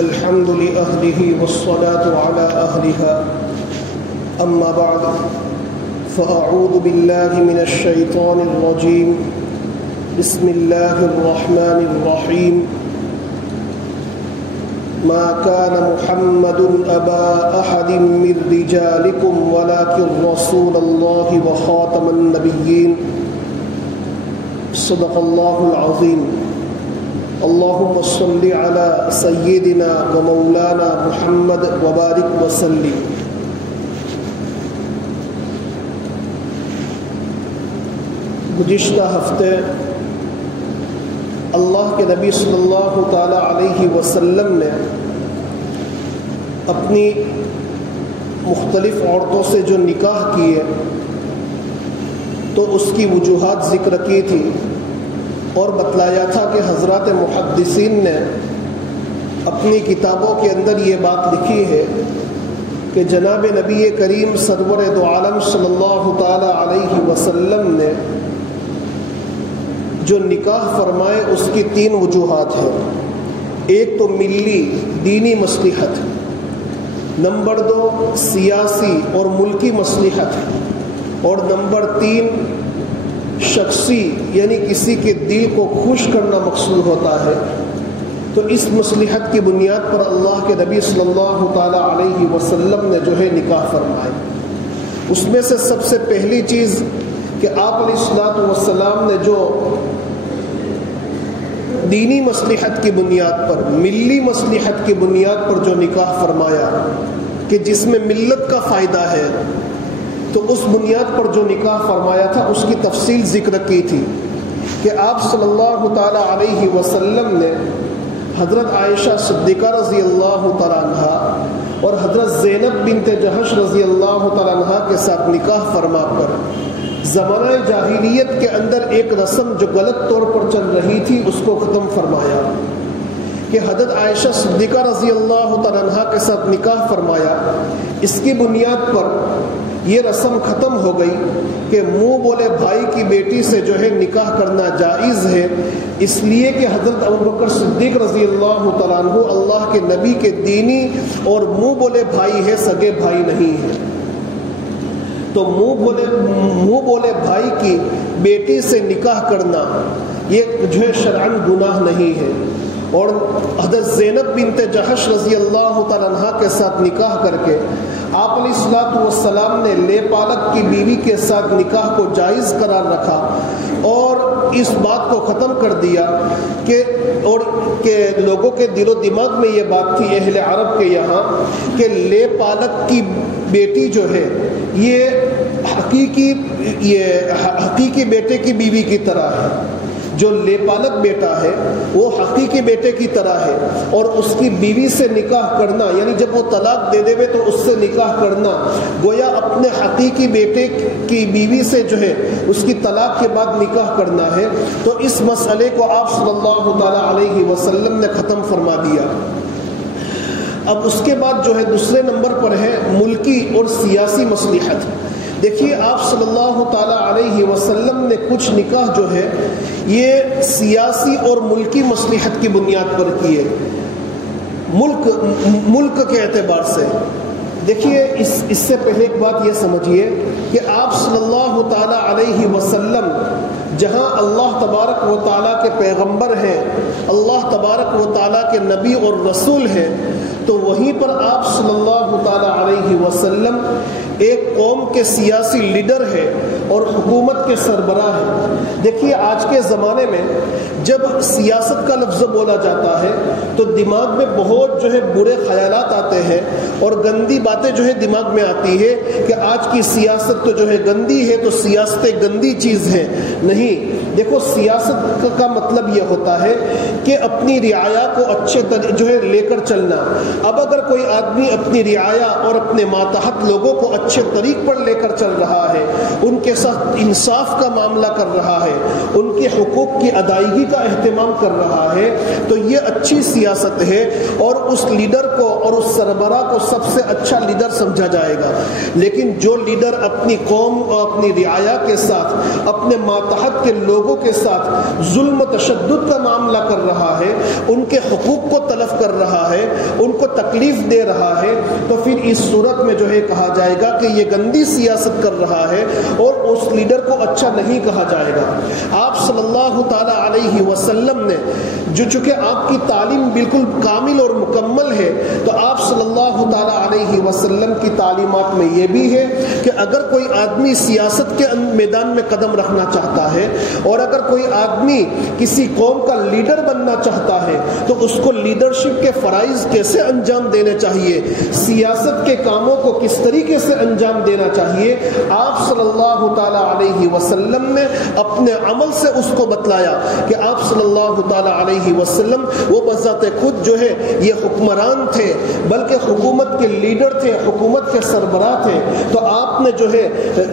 الحمد لأهله والصلاة على أهلها أما بعد فأعوذ بالله من الشيطان الرجيم بسم الله الرحمن الرحيم ما كان محمد أبا أحد من رجالكم ولكن رسول الله وخاتم النبيين صدق الله العظيم اللهم صل على سيدنا ومولانا محمد وبارك وسلم. گزشتہ ہفتے اللہ کے نبی صلی اللہ تعالی علیہ وسلم نے اپنی مختلف عورتوں سے جو نکاح کیے تو اس کی وجوہات ذکر کی تھی اور بتلایا تھا کہ حضرات محدثین نے اپنی کتابوں کے اندر یہ بات لکھی ہے کہ جناب نبی کریم سرور دو عالم صلی اللہ تعالی علیہ وسلم نے جو نکاح فرمائے اس کی 3 وجوہات ہیں. ایک تو ملی دینی مصلحت، نمبر 2 سیاسی اور ملکی مصلحت، اور نمبر 3 شخصی یعنی کسی کے دل کو خوش کرنا مقصود ہوتا ہے. تو اس مصلحت کی بنیاد پر اللہ کے نبی صلی اللہ تعالی علیہ وسلم نے جو ہے نکاح فرمائے. اس میں سے سب سے پہلی چیز کہ آپ علیہ الصلوۃ والسلام نے جو دینی مصلحت کی بنیاد پر، ملی مصلحت کی بنیاد پر جو نکاح فرمایا کہ جس میں ملت کا فائدہ ہے، تو اس بنیاد پر جو نکاح فرمایا تھا اس کی تفصیل ذکر کی تھی کہ آپ صلی اللہ تعالی علیہ وسلم نے حضرت عائشہ صدیقہ رضی اللہ تعالی عنہ اور حضرت زینب بنت جحش رضی اللہ تعالی عنہ کے ساتھ نکاح فرما کر زمانہ جاہلیت کے اندر ایک رسم جو غلط طور پر چل رہی تھی اس کو ختم فرمایا کہ حضرت عائشہ صدیقہ رضی اللہ تعالی عنہ کے ساتھ نکاح فرمایا. اس کی بنیاد پر یہ رسم ختم ہو گئی کہ منہ بولے بھائی کی بیٹی سے جو ہے نکاح کرنا جائز ہے، اس لیے کہ حضرت ابوبکر صدیق رضی اللہ تعالیٰ عنہ اللہ کے نبی کے دینی اور منہ بولے بھائی ہے، سگے بھائی نہیں ہے. تو منہ بولے بھائی کی بیٹی سے نکاح کرنا یہ جو ہے شرعاً گناہ نہیں ہے. اور حضرت زینب بنت جحش رضی اللہ تعالیٰ عنہ کے ساتھ نکاح کر کے آپ علیہ الصلوۃ والسلام نے لے پالک کی بیوی کے ساتھ نکاح کو جائز قرار رکھا اور اس بات کو ختم کر دیا کہ لوگوں کے دل و دماغ میں یہ بات تھی اہل عرب کے یہاں کہ لے پالک کی بیٹی جو ہے یہ حقیقی بیٹے کی بیوی کی طرح ہے. جو لے پالک بیٹا ہے وہ حقیقی بیٹے کی طرح ہے، اور اس کی بیوی سے نکاح کرنا یعنی جب وہ طلاق دے دے تو اس سے نکاح کرنا گویا اپنے حقیقی بیٹے کی بیوی سے جو ہے اس کی طلاق کے بعد نکاح کرنا ہے. تو اس مسئلے کو آپ صلی اللہ تعالی علیہ وسلم نے ختم فرما دیا. اب اس کے بعد جو ہے دوسرے نمبر پر ہے ملکی اور سیاسی مصلحت. دیکھیے آپ صلی اللہ تعالی علیہ وسلم نے کچھ نکاح جو ہے یہ سیاسی اور ملکی مصلحت کی بنیاد پر کیے. ملک کے اعتبار سے دیکھیے اس سے پہلے ایک بات یہ سمجھیے کہ آپ صلی اللہ تعالی علیہ وسلم جہاں اللہ تبارک و تعالیٰ کے پیغمبر ہیں، اللہ تبارک و تعالیٰ کے نبی اور رسول ہیں، تو وہیں پر آپ صلی اللہ تعالی علیہ وسلم ایک قوم کے سیاسی لیڈر ہے اور حکومت کے سربراہ ہے. دیکھیے آج کے زمانے میں جب سیاست کا لفظ بولا جاتا ہے تو دماغ میں بہت جو ہے برے خیالات آتے ہیں اور گندی باتیں جو ہے دماغ میں آتی ہے کہ آج کی سیاست تو جو ہے گندی ہے، تو سیاستیں گندی چیز ہے. نہیں، دیکھو سیاست کا مطلب یہ ہوتا ہے کہ اپنی رعایا کو اچھے جو ہے لے کر چلنا. اب اگر کوئی آدمی اپنی رعایا اور اپنے ماتحت لوگوں کو اچھے طریق پر لے کر چل رہا ہے، ان کے ساتھ انصاف کا معاملہ کر رہا ہے، ان کے حقوق کی ادائیگی کا اہتمام کر رہا ہے، تو یہ اچھی سیاست ہے. اور اس لیڈر کو اور اس سربراہ کو سب سے اچھا لیڈر سمجھا جائے گا. لیکن جو لیڈر اپنی قوم اور اپنی رعایا کے ساتھ، اپنے ماتحت کے لوگوں کے ساتھ ظلم و تشدد کا معاملہ کر رہا ہے، ان کے حقوق کو تلف کر رہا ہے، ان کو تکلیف دے رہا ہے، تو پھر اس صورت میں جو ہے کہا جائے گا کہ یہ گندی سیاست کر رہا ہے اور اس لیڈر کو اچھا نہیں کہا جائے گا. آپ صلی اللہ تعالی علیہ وسلم نے جو چونکہ آپ کی تعلیم بالکل کامل اور مکمل ہے، تو آپ صلی اللہ تعالی علیہ وسلم کی تعلیمات میں یہ بھی ہے کہ اگر کوئی آدمی سیاست کے میدان میں قدم رکھنا چاہتا ہے اور اگر کوئی آدمی کسی قوم کا لیڈر بننا چاہتا ہے تو اس کو لیڈرشپ کے فرائض کیسے انجام دینے چاہیے، سیاست کے کاموں کو کس طریقے سے انجام دینا چاہیے، آپ صلی اللہ تعالی علیہ وسلم نے اپنے عمل سے اس کو بتلایا کہ آپ صلی اللہ تعالی علیہ وسلم وہ بذات خود جو ہے یہ حکمران تھے، بلکہ حکومت کے لیڈر تھے، حکومت کے سربراہ تھے. تو آپ نے جو ہے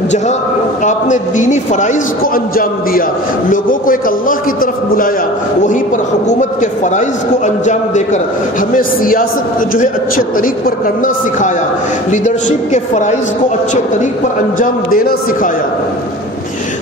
جہاں آپ نے دینی فرائض کو انجام دیا، لوگوں کو ایک اللہ کی طرف بلایا، وہیں پر حکومت کے فرائض کو انجام دے کر ہمیں سیاست جو ہے اچھے طریق پر کرنا سکھایا، لیڈرشپ کے فرائض کو اچھے طریق پر انجام دینا سکھایا.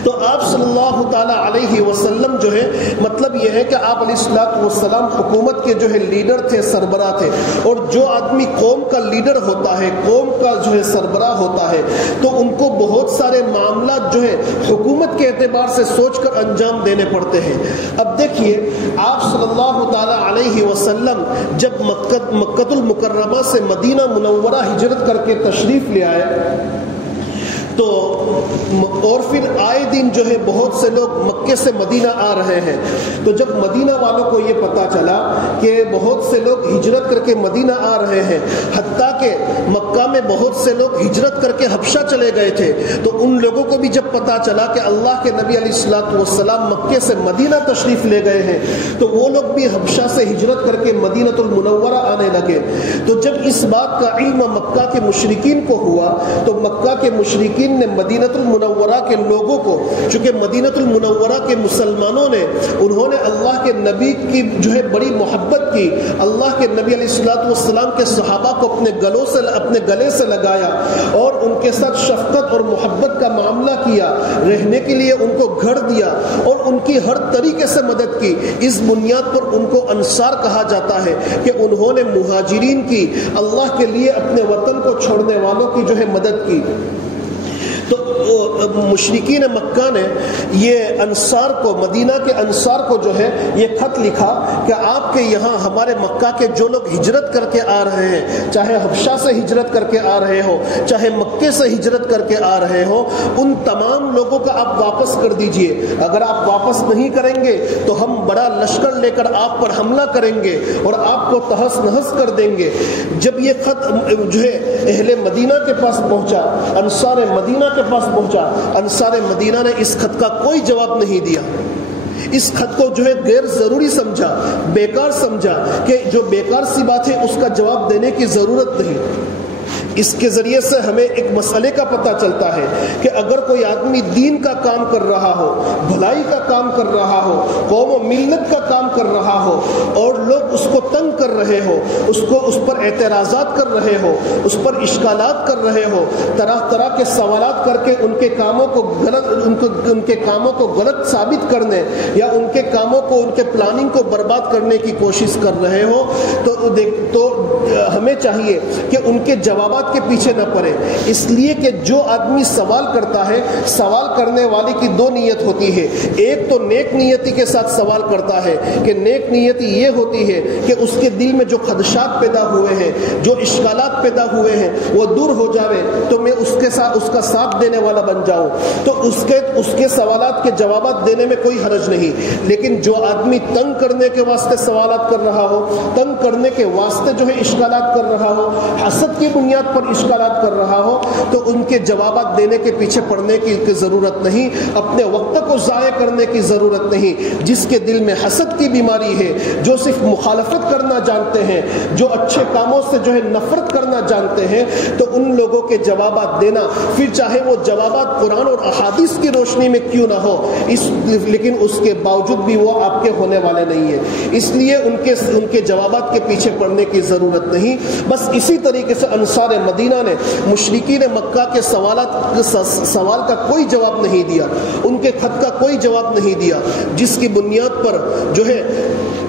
تو آپ صلی اللہ تعالی علیہ وسلم جو ہے مطلب یہ ہے کہ آپ علیہ الصلوۃ والسلام حکومت کے جو ہے لیڈر تھے، سربراہ تھے. اور جو آدمی قوم کا لیڈر ہوتا ہے، قوم کا جو ہے سربراہ ہوتا ہے، تو ان کو بہت سارے معاملات جو ہے حکومت کے اعتبار سے سوچ کر انجام دینے پڑتے ہیں. اب دیکھیے آپ صلی اللہ تعالی علیہ وسلم جب مکہ المکرمہ سے مدینہ منورہ ہجرت کر کے تشریف لے آئے تو اور پھر آئے دن جو ہے بہت سے لوگ مکے سے مدینہ آ رہے ہیں. تو جب مدینہ والوں کو یہ پتا چلا کہ بہت سے لوگ ہجرت کر کے مدینہ آ رہے ہیں، حتیٰ کہ مکہ میں بہت سے لوگ ہجرت کر کے حبشہ چلے گئے تھے، تو ان لوگوں کو بھی جب پتا چلا کہ اللہ کے نبی علیہ الصلوۃ والسلام مکے سے مدینہ تشریف لے گئے ہیں، تو وہ لوگ بھی حبشہ سے ہجرت کر کے مدینہ المنورہ آنے لگے. تو جب اس بات کا علم مکہ کے مشرکین کو ہوا تو مکہ کے مشرکین نے مدینہ المنورہ کے لوگوں کو، چونکہ مدینہ المنورہ کے مسلمانوں نے انہوں نے اللہ کے نبی کی جو ہے بڑی محبت کی، اللہ کے نبی علیہ الصلوۃ والسلام کے صحابہ کو اپنے گلے سے لگایا اور ان کے ساتھ شفقت اور محبت کا معاملہ کیا، رہنے کے لیے ان کو گھر دیا اور ان کی ہر طریقے سے مدد کی. اس بنیاد پر ان کو انصار کہا جاتا ہے کہ انہوں نے مہاجرین کی، اللہ کے لیے اپنے وطن کو چھوڑنے والوں کی جو ہے مدد کی. تو مشرکین مکہ نے یہ انصار کو، مدینہ کے انصار کو جو ہے یہ خط لکھا کہ آپ کے یہاں ہمارے مکہ کے جو لوگ ہجرت کر کے آ رہے ہیں، چاہے حبشہ سے ہجرت کر کے آ رہے ہو، چاہے مکے سے ہجرت کر کے آ رہے ہو، ان تمام لوگوں کا آپ واپس کر دیجئے. اگر آپ واپس نہیں کریں گے تو ہم بڑا لشکر لے کر آپ پر حملہ کریں گے اور آپ کو تہس نہس کر دیں گے. جب یہ خط جو ہے اہل مدینہ کے پاس پہنچا، انصار مدینہ کے پاس پہنچا، انصار مدینہ نے اس خط کا کوئی جواب نہیں دیا. اس خط کو جو ہے غیر ضروری سمجھا، بیکار سمجھا کہ جو بیکار سی بات ہے اس کا جواب دینے کی ضرورت نہیں. اس کے ذریعے سے ہمیں ایک مسئلے کا پتہ چلتا ہے کہ اگر کوئی آدمی دین کا کام کر رہا ہو، بھلائی کا کام کر رہا ہو، قوم و ملت کا کام کر رہا ہو اور لوگ اس کو تنگ کر رہے ہو، اس پر اعتراضات کر رہے ہو، اس پر اشکالات کر رہے ہو، طرح طرح کے سوالات کر کے ان کے کاموں کو غلط ثابت کرنے یا ان کے کاموں کو، ان کے پلاننگ کو برباد کرنے کی کوشش کر رہے ہو، تو ہمیں چاہیے کہ ان کے جوابات کے پیچھے نہ پڑے. اس لیے کہ جو آدمی سوال کرتا ہے، سوال کرنے والے کی دو نیت ہوتی ہے. ایک تو نیک نیتی کے ساتھ سوال کرتا ہے کہ نیک نیتی یہ ہوتی ہے کہ اس کے دل میں جو خدشات پیدا ہوئے ہیں، جو اشکالات پیدا ہوئے ہیں وہ دور ہو جاوے تو میں اس کا ساتھ دینے والا بن جاؤں. تو اس کے سوالات کے جوابات دینے میں کوئی حرج نہیں. لیکن جو آدمی تنگ کرنے کے واسطے سوالات کر رہا ہو، تنگ کرنے کے واسطے جو ہے اشکالات کر رہا ہو، حسد کی بنیاد پر اشکالات کر رہا ہو تو ان کے جوابات دینے کے پیچھے پڑنے کی ضرورت نہیں، اپنے وقت کو ضائع کرنے کی ضرورت نہیں۔ جس کے دل میں حسد کی بیماری ہے، جو صرف مخالفت کرنا جانتے ہیں، جو اچھے کاموں سے جو ہے نفرت کرنا جانتے ہیں، تو ان لوگوں کے جوابات دینا، پھر چاہے وہ جوابات قرآن اور احادیث کی روشنی میں کیوں نہ ہو، لیکن اس کے باوجود بھی وہ آپ کے ہونے والے نہیں ہیں، اس لیے ان کے جوابات کے پیچھے پڑنے کی ضرورت نہیں۔ بس اسی طریقے سے انصار مدینہ نے مشرکین مکہ کے سوال کا کوئی جواب نہیں دیا، ان کے خط کا کوئی جواب نہیں دیا، جس کی بنیاد پر جو ہے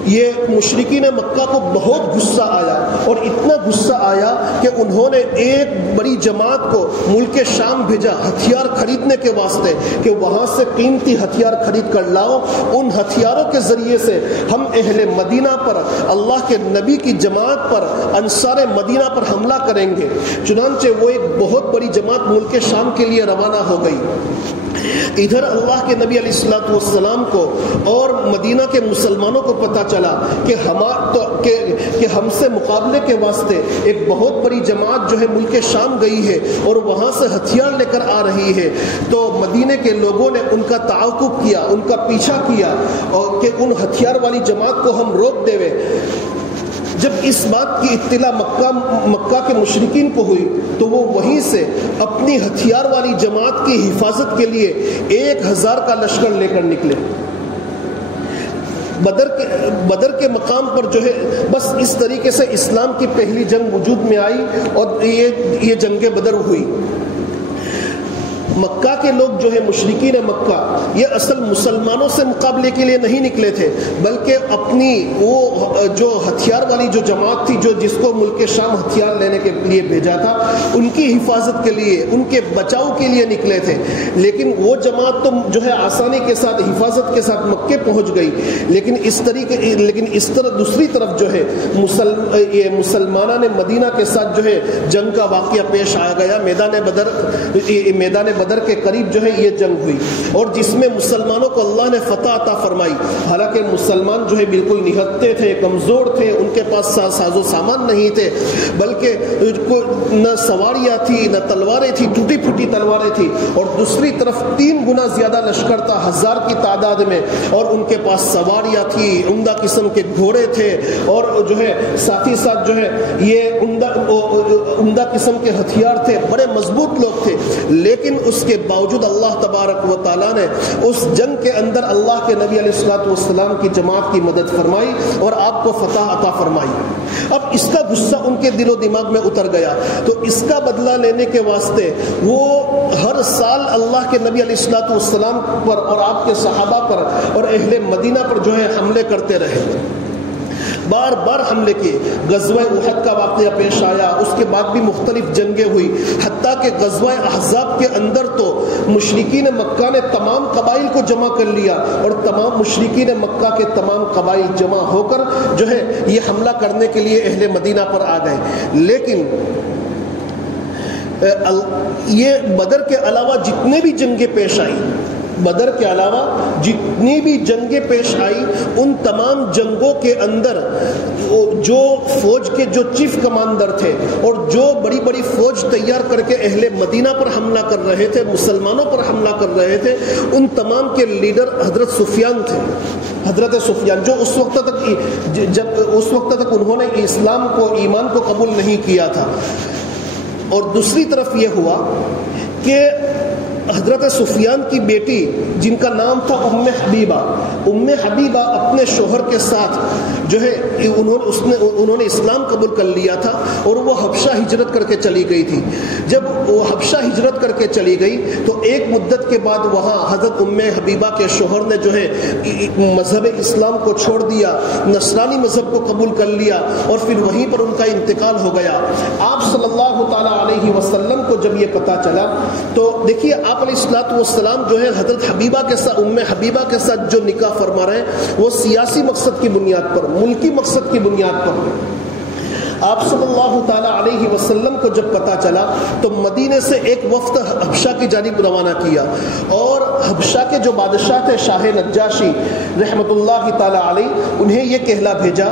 یہ مشرکین مکہ کو بہت غصہ آیا، اور اتنا غصہ آیا کہ انہوں نے ایک بڑی جماعت کو ملک شام بھیجا ہتھیار خریدنے کے واسطے کہ وہاں سے قیمتی ہتھیار خرید کر لاؤ، ان ہتھیاروں کے ذریعے سے ہم اہل مدینہ پر، اللہ کے نبی کی جماعت پر، انصار مدینہ پر حملہ کریں گے۔ چنانچہ وہ ایک بہت بڑی جماعت ملک شام کے لیے روانہ ہو گئی۔ ادھر اللہ کے نبی علیہ الصلوۃ والسلام کو اور مدینہ کے مسلمانوں کو پتہ چلا کہ ہم سے مقابلے کے واسطے ایک بہت بڑی جماعت جو ہے ملک شام گئی ہے اور وہاں سے ہتھیار لے کر آ رہی ہے، تو مدینے کے لوگوں نے ان کا تعاقب کیا، ان کا پیچھا کیا، اور کہ ان ہتھیار والی جماعت کو ہم روک دے۔ جب اس بات کی اطلاع مکہ کے مشرکین کو ہوئی تو وہ وہیں سے اپنی ہتھیار والی جماعت کی حفاظت کے لیے 1000 کا لشکر لے کر نکلے۔ بدر کے مقام پر جو ہے بس اس طریقے سے اسلام کی پہلی جنگ وجود میں آئی، اور یہ جنگ بدر ہوئی۔ مکہ کے لوگ جو ہے مشرکین مکہ، یہ اصل مسلمانوں سے مقابلے کے لیے نہیں نکلے تھے، بلکہ اپنی وہ جو ہتھیار والی جو جماعت تھی، جس کو ملک شام ہتھیار لینے کے لیے بھیجا تھا، ان کی حفاظت کے لیے، ان کے بچاؤ کے لیے نکلے تھے۔ لیکن وہ جماعت تو جو ہے آسانی کے ساتھ، حفاظت کے ساتھ مکے پہنچ گئی، لیکن اس طرح دوسری طرف جو ہے مسلمانوں نے مدینہ کے ساتھ جو ہے جنگ کا واقعہ پیش آ گیا۔ میدان بدر کے قریب جو ہے یہ جنگ ہوئی، اور جس میں مسلمانوں کو اللہ نے فتح عطا فرمائی۔ حالانکہ مسلمان جو ہے بالکل نہتے تھے، کمزور تھے، ان کے پاس ساز و سامان نہیں تھے، بلکہ نہ سواریاں تھی، نہ تلواریں تھی، ٹوٹی پھوٹی تلواریں تھی، اور دوسری طرف 3 گنا زیادہ لشکر تھا 1000 کی تعداد میں، اور ان کے پاس سواریاں تھی، عمدہ قسم کے گھوڑے تھے، اور جو ہے ساتھ ہی ساتھ جو ہے یہ عمدہ قسم کے ہتھیار تھے، بڑے مضبوط لوگ تھے۔ لیکن اس کے باوجود اللہ تبارک و تعالیٰ نے اس جنگ کے اندر اللہ کے نبی علیہ الصلوۃ والسلام کی جماعت کی مدد فرمائی اور آپ کو فتح عطا فرمائی۔ اب اس کا غصہ ان کے دل و دماغ میں اتر گیا، تو اس کا بدلہ لینے کے واسطے وہ ہر سال اللہ کے نبی علیہ الصلوۃ والسلام پر اور آپ کے صحابہ پر اور اہل مدینہ پر جو ہے حملے کرتے رہے، بار بار حملے کیے۔ غزوہ احد کا واقعہ پیش آیا، اس کے بعد بھی مختلف جنگیں ہوئی، حتیٰ کہ غزوہ احزاب کے اندر تو مشرکین مکہ نے تمام قبائل کو جمع کر لیا، اور تمام مشرکین مکہ کے تمام قبائل جمع ہو کر جو ہے یہ حملہ کرنے کے لیے اہل مدینہ پر آ گئے۔ لیکن یہ بدر کے علاوہ جتنے بھی جنگیں پیش آئی، بدر کے علاوہ جتنی بھی جنگیں پیش آئی، ان تمام جنگوں کے اندر جو فوج کے جو چیف کمانڈر تھے اور جو بڑی بڑی فوج تیار کر کے اہل مدینہ پر حملہ کر رہے تھے، مسلمانوں پر حملہ کر رہے تھے، ان تمام کے لیڈر حضرت سفیان تھے۔ حضرت سفیان جو اس وقت تک انہوں نے اسلام کو، ایمان کو قبول نہیں کیا تھا۔ اور دوسری طرف یہ ہوا کہ حضرت سفیان کی بیٹی جن کا نام تھا ام حبیبہ اپنے شوہر کے ساتھ جو ہے انہوں نے اسلام قبول کر لیا تھا، اور وہ حبشہ ہجرت کر کے چلی گئی تھی۔ جب وہ حبشہ ہجرت کر کے چلی گئی تو ایک مدت کے بعد وہاں حضرت ام حبیبہ کے شوہر نے جو ہے مذہب اسلام کو چھوڑ دیا، نصرانی مذہب کو قبول کر لیا، اور پھر وہیں پر ان کا انتقال ہو گیا۔ آپ صلی اللہ تعالی علیہ وسلم کو جب یہ پتہ چلا تو دیکھیے آپ علیہ الصلوۃ والسلام جو ہے حضرت حبیبہ کے ساتھ، ام حبیبہ کے ساتھ جو نکاح فرما رہے ہیں وہ سیاسی مقصد کی بنیاد پر، ملکی مقصد کی بنیاد پر۔ آپ صلی اللہ تعالیٰ علیہ وسلم کو جب پتہ چلا تو مدینے سے ایک وفد حبشہ کی جانب روانہ کیا، اور حبشہ کے جو بادشاہ تھے شاہ نجاشی رحمۃ اللہ تعالیٰ علیہ، انہیں یہ کہلا بھیجا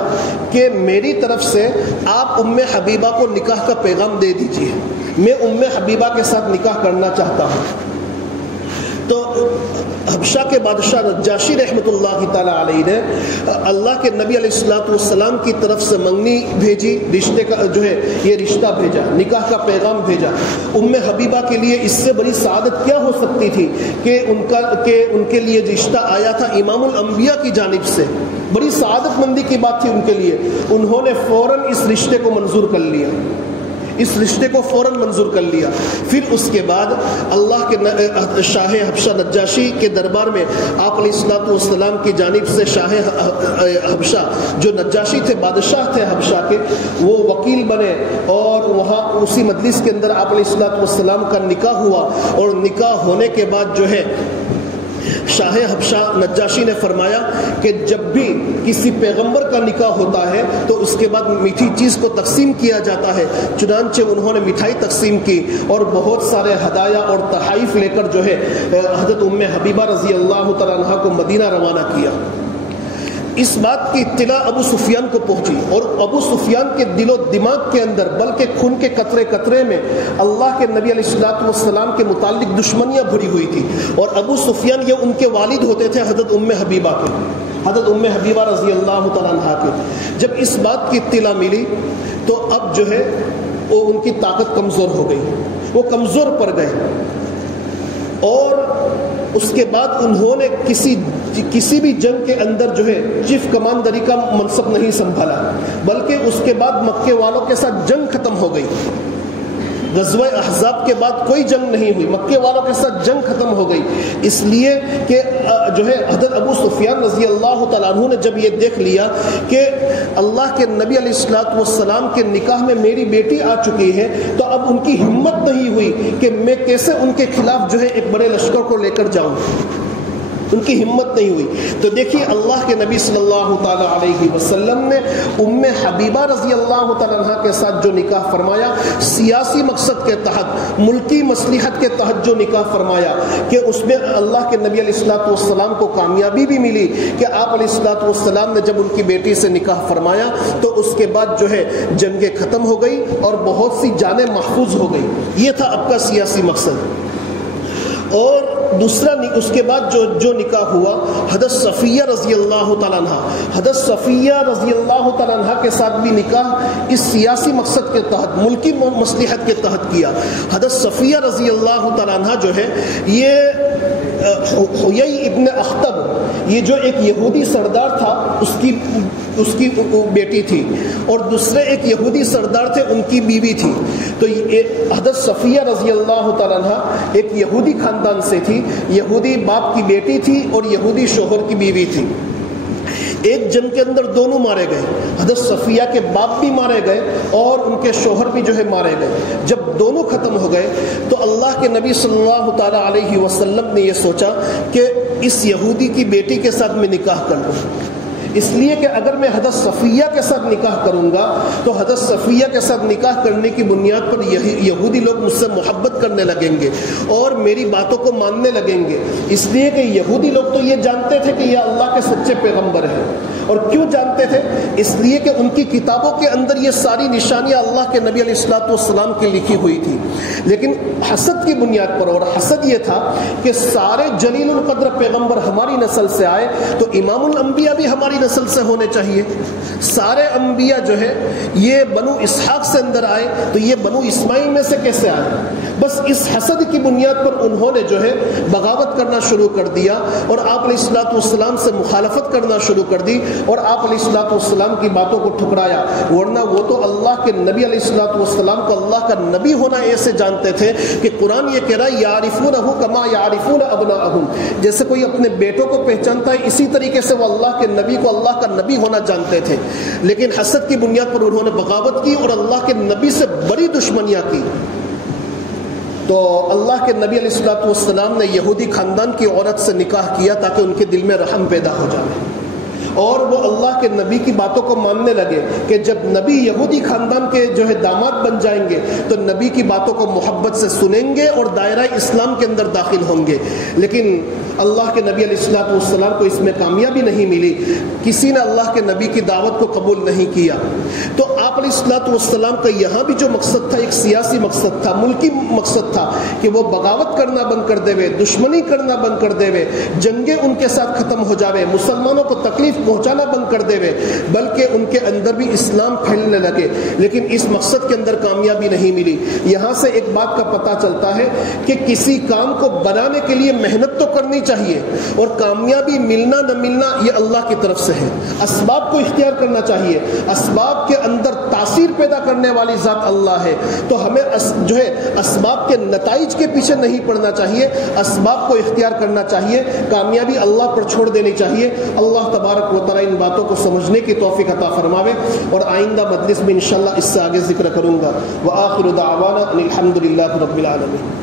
کہ میری طرف سے آپ ام حبیبہ کو نکاح کا پیغام دے دیجیے، میں ام حبیبہ کے ساتھ نکاح کرنا چاہتا ہوں۔ تو حبشہ کے بادشاہ نجاشی رحمۃ اللہ تعالیٰ علیہ نے اللہ کے نبی علیہ الصلوۃ والسلام کی طرف سے منگنی بھیجی، رشتے کا جو ہے یہ رشتہ بھیجا، نکاح کا پیغام بھیجا۔ ام حبیبہ کے لیے اس سے بڑی سعادت کیا ہو سکتی تھی کہ ان کے لیے رشتہ آیا تھا امام الانبیاء کی جانب سے، بڑی سعادت مندی کی بات تھی ان کے لیے۔ انہوں نے فوراً اس رشتے کو منظور کر لیا، اس رشتے کو فوراً منظور کر لیا۔ پھر اس کے بعد اللہ کے شاہ حبشہ نجاشی کے دربار میں آپ علیہ الصلوۃ والسلام کی جانب سے شاہ حبشہ جو نجاشی تھے، بادشاہ تھے حبشہ کے، وہ وکیل بنے، اور وہاں اسی مجلس کے اندر آپ علیہ الصلوۃ والسلام کا نکاح ہوا، اور نکاح ہونے کے بعد جو ہے شاہ حبشہ نجاشی نے فرمایا کہ جب بھی کسی پیغمبر کا نکاح ہوتا ہے تو اس کے بعد میٹھی چیز کو تقسیم کیا جاتا ہے۔ چنانچہ انہوں نے مٹھائی تقسیم کی اور بہت سارے ہدایہ اور تحائف لے کر جو ہے حضرت ام حبیبہ رضی اللہ تعالیٰ عنہا کو مدینہ روانہ کیا۔ اس بات کی اطلاع ابو سفیان کو پہنچی، اور ابو سفیان کے دل و دماغ کے اندر بلکہ خون کے قطرے قطرے میں اللہ کے نبی علیہ الصلوۃ والسلام کے متعلق دشمنیاں بھری ہوئی تھی، اور ابو سفیان یہ ان کے والد ہوتے تھے حضرت ام حبیبہ کے، حضرت ام حبیبہ رضی اللہ تعالیٰ عنہا کے۔ جب اس بات کی اطلاع ملی تو اب جو ہے وہ ان کی طاقت کمزور ہو گئی، وہ کمزور پڑ گئے، اور اس کے بعد انہوں نے کسی بھی جنگ کے اندر جو ہے چیف کمانڈری کا منصب نہیں سنبھالا، بلکہ اس کے بعد مکے والوں کے ساتھ جنگ ختم ہو گئی۔ غزوہ احزاب کے بعد کوئی جنگ نہیں ہوئی، مکے والوں کے ساتھ جنگ ختم ہو گئی، اس لیے کہ جو ہے حضرت ابو سفیان رضی اللہ تعالیٰ عنہ نے جب یہ دیکھ لیا کہ اللہ کے نبی علیہ الصلوۃ والسلام کے نکاح میں میری بیٹی آ چکی ہے، تو اب ان کی ہمت نہیں ہوئی کہ میں کیسے ان کے خلاف جو ہے ایک بڑے لشکر کو لے کر جاؤں، ان کی ہمت نہیں ہوئی۔ تو دیکھیے اللہ کے نبی صلی اللہ تعالیٰ علیہ وسلم نے ام حبیبہ رضی اللہ تعالیٰ عنہ کے ساتھ جو نکاح فرمایا، سیاسی مقصد کے تحت، ملکی مصلحت کے تحت جو نکاح فرمایا، کہ اس میں اللہ کے نبی علیہ الصلوۃ والسلام کو کامیابی بھی ملی کہ آپ علیہ الصلوۃ والسلام نے جب ان کی بیٹی سے نکاح فرمایا تو اس کے بعد جو ہے جنگیں ختم ہو گئی اور بہت سی جانیں محفوظ ہو گئی۔ یہ تھا آپ کا سیاسی مقصد۔ اور دوسرا اس کے بعد جو نکاح ہوا حضرت صفیہ رضی اللہ تعالیٰ عنہ، حضرت صفیہ رضی اللہ تعالیٰ عنہ کے ساتھ بھی نکاح اس سیاسی مقصد کے تحت، ملکی مصلحت کے تحت کیا۔ حضرت صفیہ رضی اللہ تعالیٰ عنہ جو ہے یہ حیی ابن اخطب، یہ جو ایک یہودی سردار تھا اس کی بیٹی تھی، اور دوسرے ایک یہودی سردار تھے ان کی بیوی تھی۔ تو حضرت صفیہ رضی اللہ تعالیٰ عنہ ایک یہودی خاندان سے تھی، یہودی باپ کی بیٹی تھی اور یہودی شوہر کی بیوی تھی۔ ایک جنگ کے اندر دونوں مارے گئے، حضرت صفیہ کے باپ بھی مارے گئے اور ان کے شوہر بھی جو ہے مارے گئے۔ جب دونوں ختم ہو گئے تو اللہ کے نبی صلی اللہ تعالیٰ علیہ وسلم نے یہ سوچا کہ اس یہودی کی بیٹی کے ساتھ میں نکاح کر لوں، اس لیے کہ اگر میں حضرت صفیہ کے ساتھ نکاح کروں گا تو حضرت صفیہ کے ساتھ نکاح کرنے کی بنیاد پر یہودی لوگ مجھ سے محبت کرنے لگیں گے اور میری باتوں کو ماننے لگیں گے، اس لیے کہ یہودی لوگ تو یہ جانتے تھے کہ یہ اللہ کے سچے پیغمبر ہیں۔ اور کیوں جانتے تھے؟ اس لیے کہ ان کی کتابوں کے اندر یہ ساری نشانیاں اللہ کے نبی علیہ الصلوۃ والسلام کی لکھی ہوئی تھی، لیکن حسد کی بنیاد پر، اور حسد یہ تھا کہ سارے جلیل القدر پیغمبر ہماری نسل سے آئے تو امام الانبیاء بھی ہماری نسل سے ہونے چاہیے، سارے انبیاء جو ہے یہ بنو اسحاق سے اندر آئے تو یہ بنو اسماعیل میں سے کیسے آئے؟ بس اس حسد کی بنیاد پر انہوں نے جو ہے بغاوت کرنا شروع کر دیا اور آپ علیہ الصلوۃ والسلام سے مخالفت کرنا شروع کر دی اور آپ علیہ الصلوۃ والسلام کی باتوں کو ٹھکرایا، ورنہ وہ تو اللہ کے نبی علیہ الصلوۃ والسلام کو اللہ کا نبی ہونا ایسے جانتے تھے کہ قرآن یہ کہہ رہا ہے یعرفونہ کما یعرفون ابناءہم، جیسے کوئی اپنے بیٹوں کو پہچانتا ہے اسی طریقے سے وہ اللہ کے نبی کو اللہ کا نبی ہونا جانتے تھے، لیکن حسد کی بنیاد پر انہوں نے بغاوت کی اور اللہ کے نبی سے بڑی دشمنیاں کی۔ تو اللہ کے نبی علیہ الصلوۃ والسلام نے یہودی خاندان کی عورت سے نکاح کیا تاکہ ان کے دل میں رحم پیدا ہو جائے، اور وہ اللہ کے نبی کی باتوں کو ماننے لگے کہ جب نبی یہودی خاندان کے جو ہے داماد بن جائیں گے تو نبی کی باتوں کو محبت سے سنیں گے اور دائرہ اسلام کے اندر داخل ہوں گے. لیکن اللہ کے نبی علیہ الصلوۃ والسلام کو اس میں کامیابی نہیں ملی. کسی نے اللہ کے نبی کی دعوت کو قبول نہیں کیا. تو آپ علیہ الصلوۃ والسلام کا یہاں بھی جو مقصد تھا ایک سیاسی مقصد تھا, ملکی مقصد تھا کہ وہ بغاوت کرنا بند کر دے وے, دشمنی کرنا بند کر دے وے, جنگیں ان کے ساتھ ختم ہو جاوے, مسلمانوں کو تکلیف پہنچانا بند کر دے وے, بلکہ ان کے اندر بھی اسلام پھیلنے لگے. لیکن اس مقصد کے اندر کامیابی نہیں ملی. یہاں سے ایک بات کا پتہ چلتا ہے کہ کسی کام کو بنانے کے لیے محنت تو کرنی چاہیے, اور کامیابی ملنا نہ ملنا یہ اللہ کی طرف سے ہے. اسباب کو اختیار کرنا چاہیے, اسباب کے اندر تاثیر پیدا کرنے والی ذات اللہ ہے. تو ہمیں جو ہے اسباب کے نتائج کے پیچھے نہیں پڑنا چاہیے, اسباب کو اختیار کرنا چاہیے, کامیابی اللہ پر چھوڑ دینی چاہیے. اللہ تبارک و تعالی ان باتوں کو سمجھنے کی توفیق عطا فرماوے, اور آئندہ مجلس میں انشاءاللہ اس سے آگے ذکر کروں گا. وآخر دعوانا ان الحمد للہ رب العالمین.